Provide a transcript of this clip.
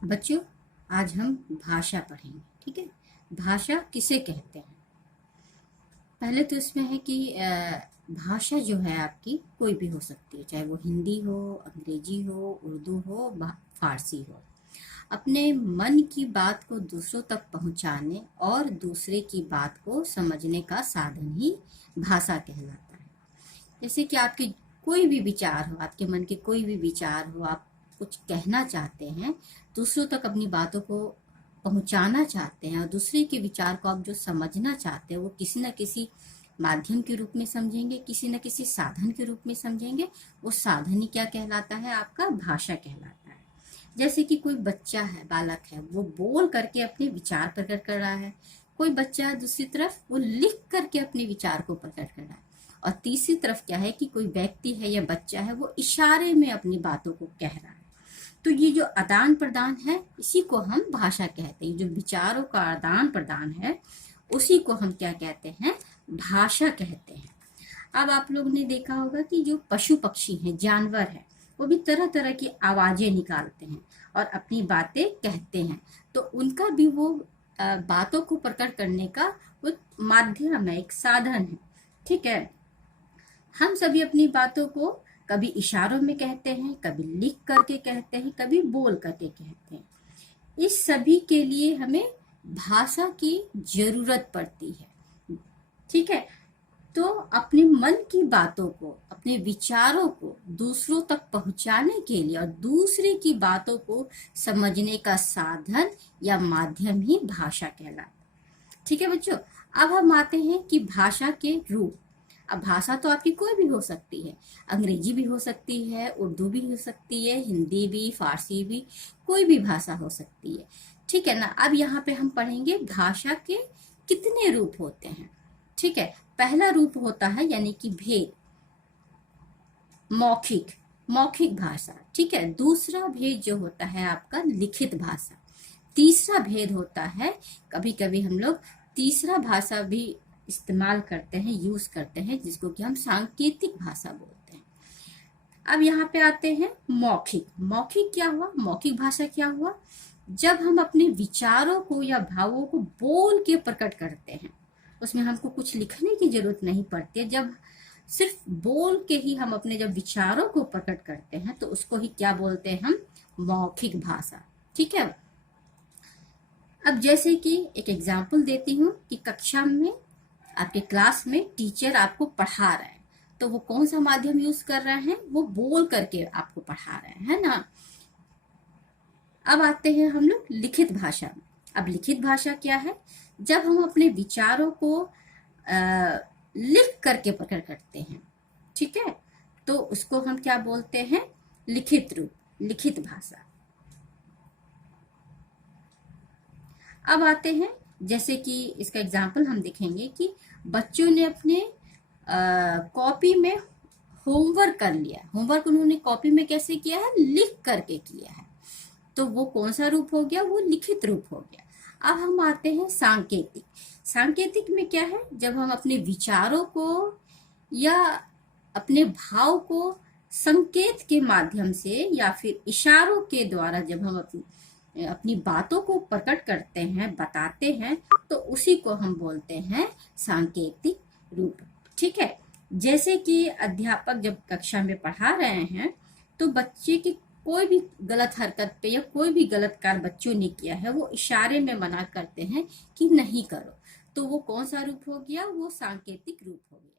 बच्चों, आज हम भाषा पढ़ेंगे। ठीक है, भाषा किसे कहते हैं। पहले तो इसमें है कि भाषा जो है आपकी कोई भी हो सकती है, चाहे वो हिंदी हो, अंग्रेजी हो, उर्दू हो, फारसी हो। अपने मन की बात को दूसरों तक पहुंचाने और दूसरे की बात को समझने का साधन ही भाषा कहलाता है। जैसे कि आपके कोई भी विचार हो, आपके मन के कोई भी विचार हो, आप कुछ कहना चाहते हैं, दूसरों तक अपनी बातों को पहुंचाना चाहते हैं और दूसरे के विचार को आप जो समझना चाहते हैं वो किसी न किसी माध्यम के रूप में समझेंगे, किसी न किसी साधन के रूप में समझेंगे। वो साधन ही क्या कहलाता है? आपका भाषा कहलाता है। जैसे कि कोई बच्चा है, बालक है, वो बोल करके अपने विचार प्रकट कर रहा है। कोई बच्चा दूसरी तरफ वो लिख करके अपने विचार को प्रकट कर रहा है। और तीसरी तरफ क्या है कि कोई व्यक्ति है या बच्चा है, वो इशारे में अपनी बातों को कह रहा है। तो ये जो आदान प्रदान है, इसी को हम भाषा कहते हैं। जो विचारों का आदान प्रदान है, उसी को हम क्या कहते हैं? भाषा कहते हैं। अब आप लोग ने देखा होगा कि जो पशु पक्षी हैं, जानवर हैं, वो भी तरह तरह की आवाजें निकालते हैं और अपनी बातें कहते हैं। तो उनका भी वो बातों को प्रकट करने का वो माध्यम है, एक साधन है। ठीक है, हम सभी अपनी बातों को कभी इशारों में कहते हैं, कभी लिख करके कहते हैं, कभी बोल करके कहते हैं। इस सभी के लिए हमें भाषा की जरूरत पड़ती है। ठीक है, तो अपने मन की बातों को, अपने विचारों को दूसरों तक पहुंचाने के लिए और दूसरे की बातों को समझने का साधन या माध्यम ही भाषा कहलाता है। ठीक है बच्चों, अब हम आते हैं कि भाषा के रूप। अब भाषा तो आपकी कोई भी हो सकती है, अंग्रेजी भी हो सकती है, उर्दू भी हो सकती है, हिंदी भी, फारसी भी, कोई भी भाषा हो सकती है। ठीक है ना। अब यहाँ पे हम पढ़ेंगे भाषा के कितने रूप होते हैं। ठीक है, पहला रूप होता है यानी कि भेद, मौखिक, मौखिक भाषा। ठीक है, दूसरा भेद जो होता है आपका लिखित भाषा। तीसरा भेद होता है, कभी कभी हम लोग तीसरा भाषा भी इस्तेमाल करते हैं, यूज करते हैं, जिसको कि हम सांकेतिक भाषा बोलते हैं। अब यहाँ पे आते हैं मौखिक। मौखिक क्या हुआ? मौखिक भाषा क्या हुआ? जब हम अपने विचारों को या भावों को बोल के प्रकट करते हैं, उसमें हमको कुछ लिखने की जरूरत नहीं पड़ती है। जब सिर्फ बोल के ही हम अपने जब विचारों को प्रकट करते हैं, तो उसको ही क्या बोलते हैं हम? मौखिक भाषा। ठीक है, अब जैसे कि एक एग्जाम्पल देती हूँ कि कक्षा में, आपके क्लास में टीचर आपको पढ़ा रहे हैं, तो वो कौन सा माध्यम यूज कर रहे हैं? वो बोल करके आपको पढ़ा रहे हैं, है ना। अब आते हैं हम लोग लिखित भाषा में। अब लिखित भाषा क्या है? जब हम अपने विचारों को लिख करके प्रकट करते हैं, ठीक है, तो उसको हम क्या बोलते हैं? लिखित रूप, लिखित भाषा। अब आते हैं, जैसे कि इसका एग्जाम्पल हम देखेंगे कि बच्चों ने अपने कॉपी में होमवर्क कर लिया। होमवर्क उन्होंने कॉपी में कैसे किया है? लिख करके किया है। तो वो कौन सा रूप हो गया? वो लिखित रूप हो गया। अब हम आते हैं सांकेतिक। सांकेतिक में क्या है? जब हम अपने विचारों को या अपने भाव को संकेत के माध्यम से या फिर इशारों के द्वारा जब हम अपनी बातों को प्रकट करते हैं, बताते हैं, तो उसी को हम बोलते हैं सांकेतिक रूप। ठीक है, जैसे कि अध्यापक जब कक्षा में पढ़ा रहे हैं, तो बच्चे की कोई भी गलत हरकत पे या कोई भी गलत कार्य बच्चों ने किया है, वो इशारे में मना करते हैं कि नहीं करो। तो वो कौन सा रूप हो गया? वो सांकेतिक रूप हो गया।